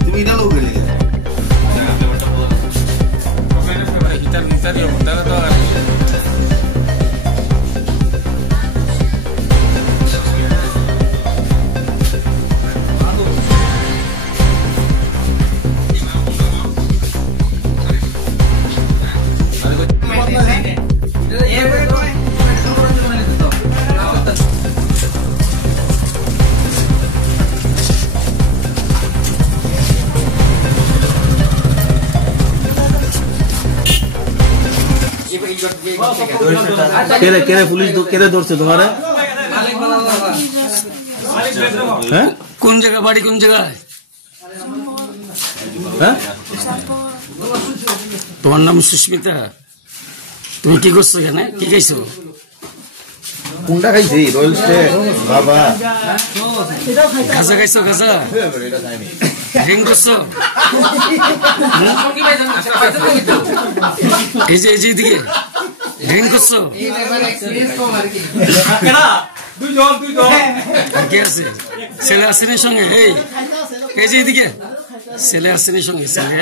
তুমি এটা লোক গেলে gitar yo montado toda la police धरছে তোমারে হ্যাঁ কোন জায়গা বাড়ি কোন জায়গায় হ্যাঁ তোমার নাম সুস্মিতা তুমি কি করছো এখানে কি খাইছো কোনটা খাইছি রয়্যাল স্টেক বাবা গাঁজা খাইছো গাঁজা ড্রিঙ্ক করছো এই যে এদিকে ড্রিঙ্ক করছো কে আছে ছেলে আছে না সঙ্গে এই যে এদিকে ছেলে আছে না সঙ্গে ছেলে